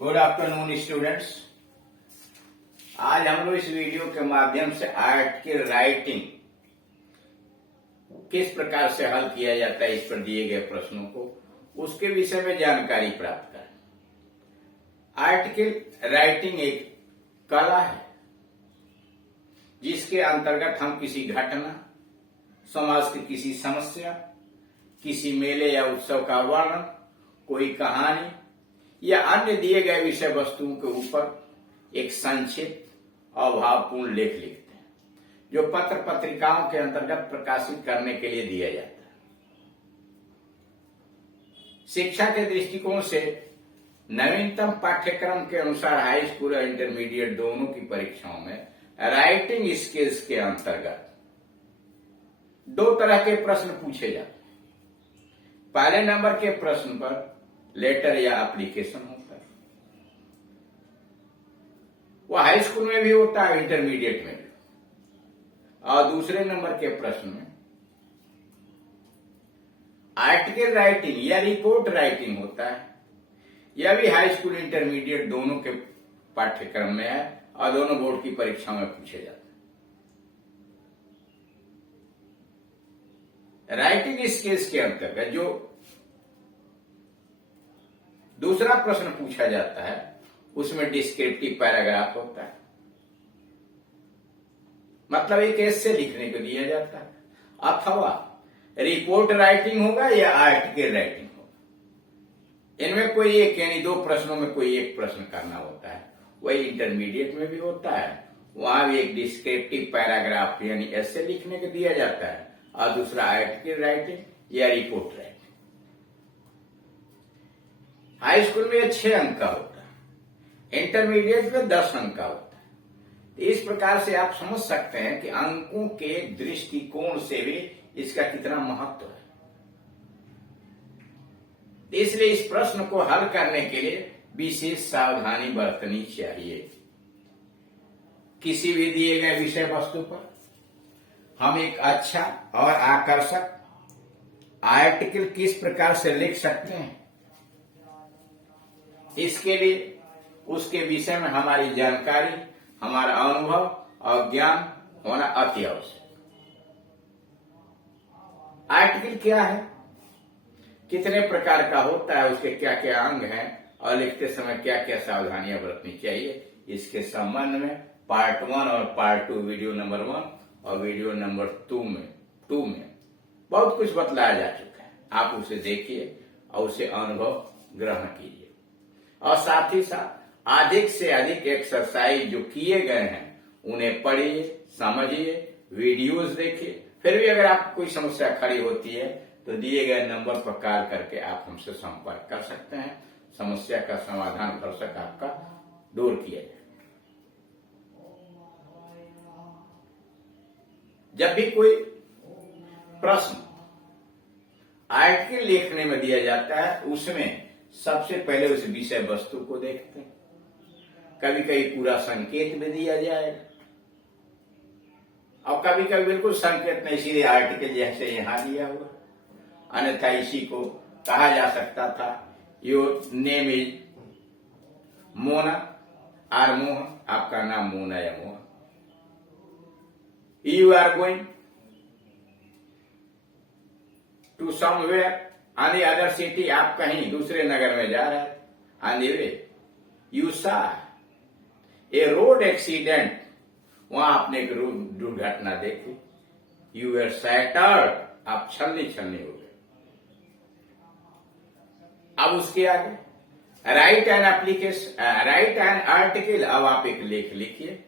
Good afternoon students. आज हम लोग इस वीडियो के माध्यम से आर्टिकल राइटिंग किस प्रकार से हल किया जाता है, इस पर दिए गए प्रश्नों को उसके विषय में जानकारी प्राप्त करें। आर्टिकल राइटिंग एक कला है जिसके अंतर्गत हम किसी घटना, समाज की किसी समस्या, किसी मेले या उत्सव का वर्णन, कोई कहानी या अन्य दिए गए विषय वस्तुओं के ऊपर एक संक्षिप्त और भावपूर्ण लेख लिखते हैं, जो पत्र पत्रिकाओं के अंतर्गत प्रकाशित करने के लिए दिया जाता है। शिक्षा के दृष्टिकोण से नवीनतम पाठ्यक्रम के अनुसार हाई स्कूल और इंटरमीडिएट दोनों की परीक्षाओं में राइटिंग स्किल्स के अंतर्गत दो तरह के प्रश्न पूछे जाते हैं। पहले नंबर के प्रश्न पर लेटर या एप्लीकेशन होता है, वो हाई स्कूल में भी होता है, इंटरमीडिएट में भी। और दूसरे नंबर के प्रश्न में आर्टिकल राइटिंग या रिपोर्ट राइटिंग होता है। यह भी हाई स्कूल इंटरमीडिएट दोनों के पाठ्यक्रम में है और दोनों बोर्ड की परीक्षाओं में पूछे जाते हैं। राइटिंग स्किल्स के अंतर्गत जो दूसरा प्रश्न पूछा जाता है उसमें डिस्क्रिप्टिव पैराग्राफ होता है, मतलब एक ऐसे लिखने को दिया जाता है, अथवा रिपोर्ट राइटिंग होगा या आर्टिकल राइटिंग होगा। इनमें कोई एक यानी दो प्रश्नों में कोई एक प्रश्न करना होता है। वही इंटरमीडिएट में भी होता है, वहां भी एक डिस्क्रिप्टिव पैराग्राफ यानी ऐसे लिखने को दिया जाता है और दूसरा आर्टिकल राइटिंग या रिपोर्ट राइटिंग। हाई स्कूल में 6 अंक का होता है, इंटरमीडिएट में 10 अंक का होता है। तो इस प्रकार से आप समझ सकते हैं कि अंकों के दृष्टिकोण से भी इसका कितना महत्व है। इसलिए इस प्रश्न को हल करने के लिए विशेष सावधानी बरतनी चाहिए। किसी भी दिए गए विषय वस्तु पर हम एक अच्छा और आकर्षक आर्टिकल किस प्रकार से लिख सकते हैं, इसके लिए उसके विषय में हमारी जानकारी, हमारा अनुभव और ज्ञान होना अति आवश्यक। आर्टिकल क्या है, कितने प्रकार का होता है, उसके क्या क्या अंग हैं और लिखते समय क्या क्या सावधानियां बरतनी चाहिए, इसके संबंध में पार्ट 1 और पार्ट 2 वीडियो नंबर 1 और वीडियो नंबर 2 में बहुत कुछ बतलाया जा चुका है। आप उसे देखिए और उसे अनुभव ग्रहण कीजिए और साथ ही साथ अधिक से अधिक एक्सरसाइज जो किए गए हैं उन्हें पढ़िए, समझिए, वीडियोस देखिए। फिर भी अगर आपको कोई समस्या खड़ी होती है तो दिए गए नंबर पर कॉल करके आप हमसे संपर्क कर सकते हैं। समस्या का समाधान भरसक आपका दूर किया जाए। जब भी कोई प्रश्न आर्टिकल लिखने में दिया जाता है उसमें सबसे पहले उस विषय वस्तु को देखते हैं। कभी कभी पूरा संकेत में दिया जाएगा और कभी कभी बिल्कुल संकेत नहीं, सीधे आर्टिकल जैसे यहां दिया हुआ। अन्यथा इसी को कहा जा सकता था, your name is Mona or Mohan, आपका नाम मोना या Mohan. You are going to somewhere on the other city, आप कहीं दूसरे नगर में जा रहे हैं। ऑन द वे यू सा ए रोड एक्सीडेंट, वहां आपने एक दुर्घटना देखी। यू आर सैटर्ड, आप छलनी हो गए। अब उसके आगे right an application, right an article, अब आप एक लेख लिखिए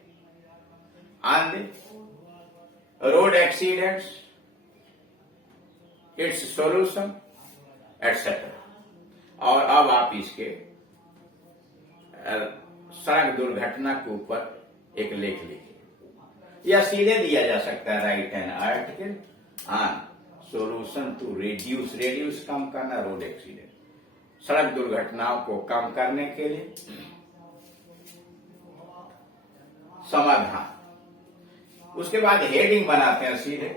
on the road accidents, it's solution etcetera. और अब आप इसके सड़क दुर्घटना के ऊपर एक लेख लिखिए। या सीधे दिया जा सकता है write an article on solution to reduce कम करना रोड एक्सीडेंट, सड़क दुर्घटनाओं को कम करने के लिए समाधान। उसके बाद हेडिंग बनाते हैं सीधे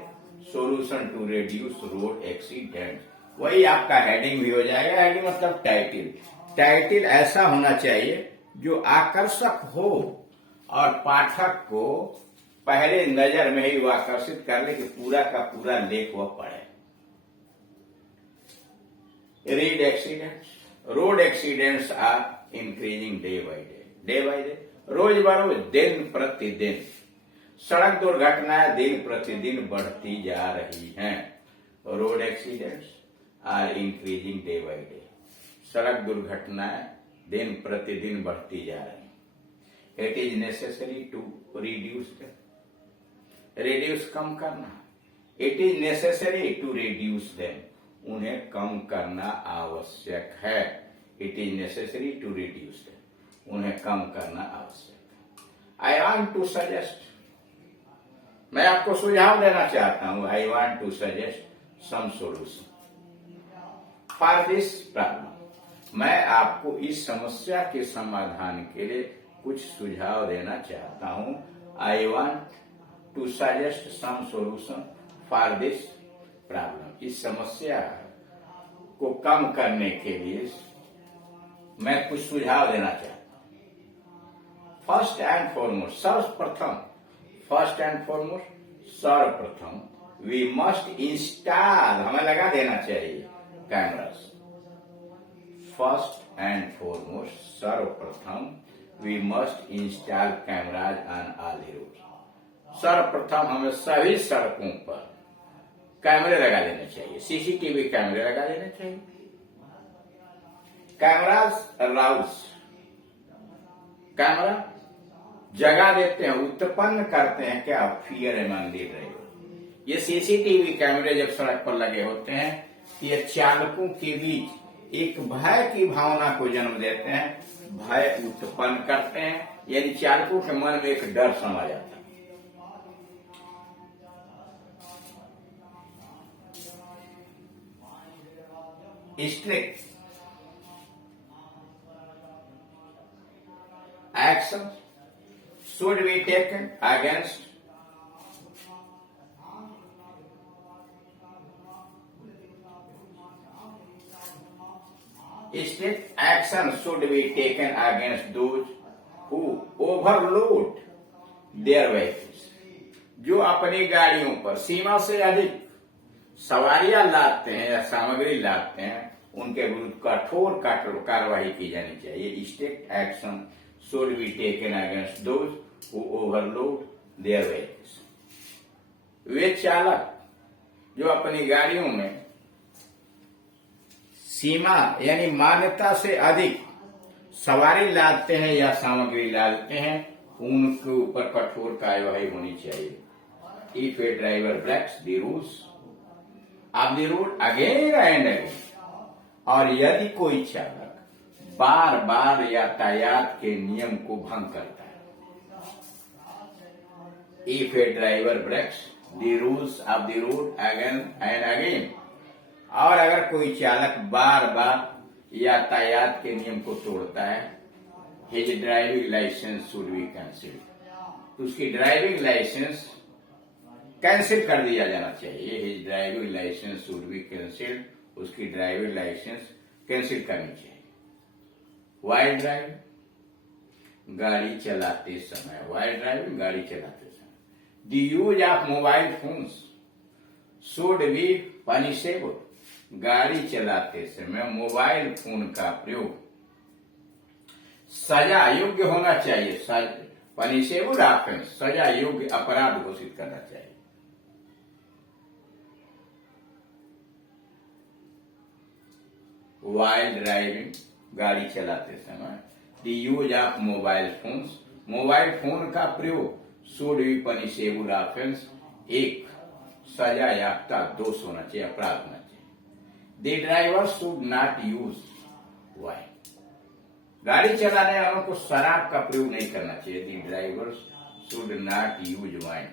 solution to reduce road accident, वही आपका हेडिंग भी हो जाएगा। हेडिंग मतलब टाइटल, टाइटल ऐसा होना चाहिए जो आकर्षक हो और पाठक को पहले नजर में ही वो आकर्षित कर ले कि पूरा का पूरा लेख वह पढ़े। Road accidents are increasing day by day, रोज बरोज, दिन प्रतिदिन सड़क दुर्घटनाएं दिन प्रतिदिन बढ़ती जा रही हैं। Road accidents are increasing day by day, सड़क दुर्घटनाएं दिन प्रतिदिन बढ़ती जा रही हैं। It is necessary to reduce कम करना, it is necessary to reduce them, उन्हें कम करना आवश्यक है। It is necessary to reduce them, उन्हें कम करना आवश्यक है। आई वांट टू सजेस्ट, मैं आपको सुझाव देना चाहता हूं। I want to suggest some solution for this problem, मैं आपको इस समस्या के समाधान के लिए कुछ सुझाव देना चाहता हूं। I want to suggest some solution for this problem, इस समस्या को कम करने के लिए मैं कुछ सुझाव देना चाहता हूं। फर्स्ट एंड फॉरमोस्ट, सर्वप्रथम वी मस्ट इंस्टॉल, हमें लगा देना चाहिए कैमरास। फर्स्ट एंड फॉरमोस्ट, सर्वप्रथम we must install cameras on all the road, सर्वप्रथम हमें सभी सड़कों पर कैमरे लगा देने चाहिए, सीसीटीवी कैमरे लगा देने चाहिए। कैमराज अराउज, कैमरा जगा देते हैं, उत्पन्न करते हैं क्या, फियर एमंग द ड्राइवर। ये सीसीटीवी कैमरे जब सड़क पर लगे होते हैं, ये चालकों के बीच एक भय की भावना को जन्म देते हैं, भय उत्पन्न करते हैं, यानी चालकों के मन में एक डर समा जाता है। Strict action should be taken against strict action should be taken against those who overload their vehicles, जो अपनी गाड़ियों पर सीमा से अधिक सवारियां लादते हैं या सामग्री लादते हैं, उनके विरुद्ध कठोर कार्रवाई की जानी चाहिए। Strict action should be taken against those who overload their vehicles, वे चालक जो अपनी गाड़ियों में सीमा यानी मान्यता से अधिक सवारी लादते हैं या सामग्री लादते हैं, उनके ऊपर कठोर कार्यवाही होनी चाहिए। If a driver breaks the rules of the road again and again, और यदि कोई चालक बार बार यातायात के नियम को भंग करता है, If a driver breaks the rules of the road again and again, और अगर कोई चालक बार बार यातायात के नियम को तोड़ता है, his driving license should be cancelled, तो उसकी ड्राइविंग लाइसेंस कैंसिल कर दिया जाना चाहिए। His driving license should be cancelled, उसकी ड्राइविंग लाइसेंस कैंसिल करनी चाहिए। वाइल्ड ड्राइविंग, गाड़ी चलाते समय, वाइल्ड ड्राइविंग गाड़ी चलाते समय। The use of mobile phones should be punishable, गाड़ी चलाते समय मोबाइल फोन का प्रयोग सजा योग्य होना चाहिए। पनिशेबल ऑफेंस, सजा योग्य अपराध घोषित करना चाहिए। वाइल्ड ड्राइविंग, गाड़ी चलाते समय। The use of mobile phones, mobile phone का प्रयोग शुड बी पनिशेबल ऑफेंस, एक सजा याफ्ता दोष होना चाहिए, अपराध होना चाहिए। The driver should not use wine, गाड़ी चलाने वालों को शराब का प्रयोग नहीं करना चाहिए। The driver should not use wine,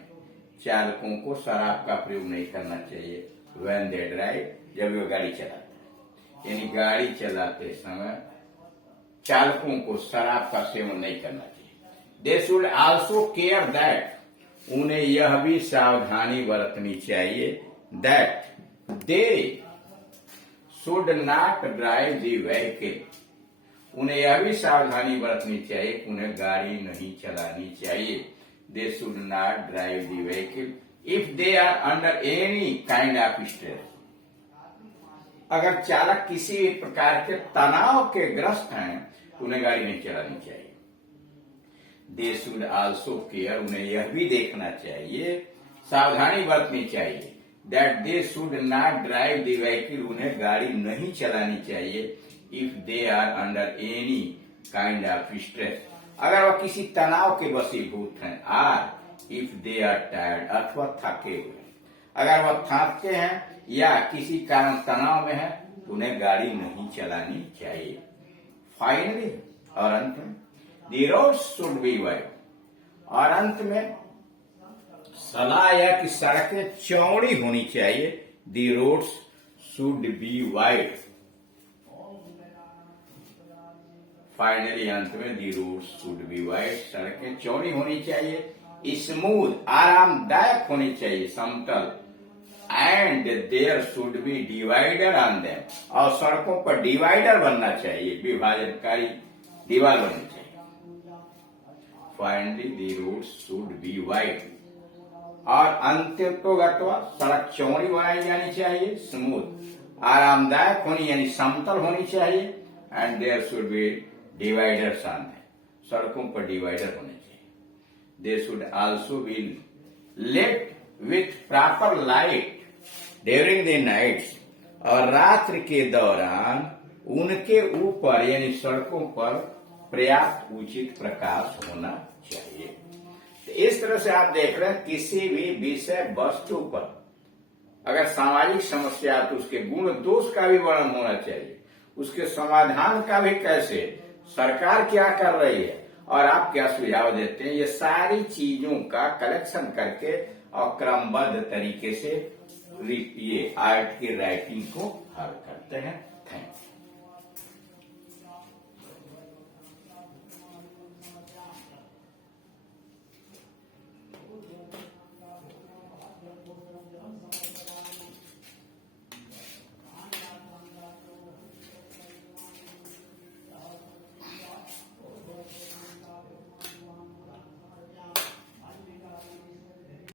चालकों को शराब का प्रयोग नहीं करना चाहिए। व्हेन दे ड्राइव, जब वे गाड़ी चलाते हैं, यानी गाड़ी चलाते समय चालकों को शराब का सेवन नहीं करना चाहिए। They should also care that, उन्हें यह भी सावधानी बरतनी चाहिए, that they should not drive the vehicle उन्हें यह भी सावधानी बरतनी चाहिए कि उन्हें गाड़ी नहीं चलानी चाहिए। They should not drive the vehicle if they are under any kind of stress. अगर चालक किसी भी प्रकार के तनाव के ग्रस्त हैं तो उन्हें गाड़ी नहीं चलानी चाहिए। दे शुड आल्सो केयर, उन्हें यह भी देखना चाहिए, सावधानी बरतनी चाहिए, that they should not drive the vehicle, उन्हें गाड़ी नहीं चलानी चाहिए, if they are under any kind of stress, अगर वह किसी तनाव के वशीभूत हैं, or if they are tired, अथवा थके हुए, अगर वह थकते हैं या किसी कारण तनाव में है तो उन्हें गाड़ी नहीं चलानी चाहिए। फाइनली, और अंत में, the road should be wide, और अंत में सलाह यह कि सड़कें चौड़ी होनी चाहिए। The roads should be wide. Finally, अंत में, the roads should be wide, सड़कें चौड़ी होनी चाहिए, स्मूथ, आरामदायक होनी चाहिए, समतल, and there should be divider on them, और सड़कों पर डिवाइडर बनना चाहिए, विभाजनकारी दीवार बननी चाहिए। Finally, the road should be wide, और अंततोगत्वा सड़क चौड़ी बनाई जानी चाहिए, स्मूथ, आरामदायक होनी यानी समतल होनी चाहिए, and there should be dividers on them, सड़कों पर डिवाइडर होने चाहिए। They should also be lit with proper light during the nights, और रात्रि के दौरान उनके ऊपर यानी सड़कों पर पर्याप्त उचित प्रकाश होना चाहिए। तो इस तरह से आप देख रहे हैं किसी भी विषय वस्तु पर अगर सामाजिक समस्या तो उसके गुण दोष का भी वर्णन होना चाहिए, उसके समाधान का भी, कैसे सरकार क्या कर रही है और आप क्या सुझाव देते हैं, ये सारी चीजों का कलेक्शन करके और क्रमबद्ध तरीके से ये आर्ट की राइटिंग को हल करते हैं।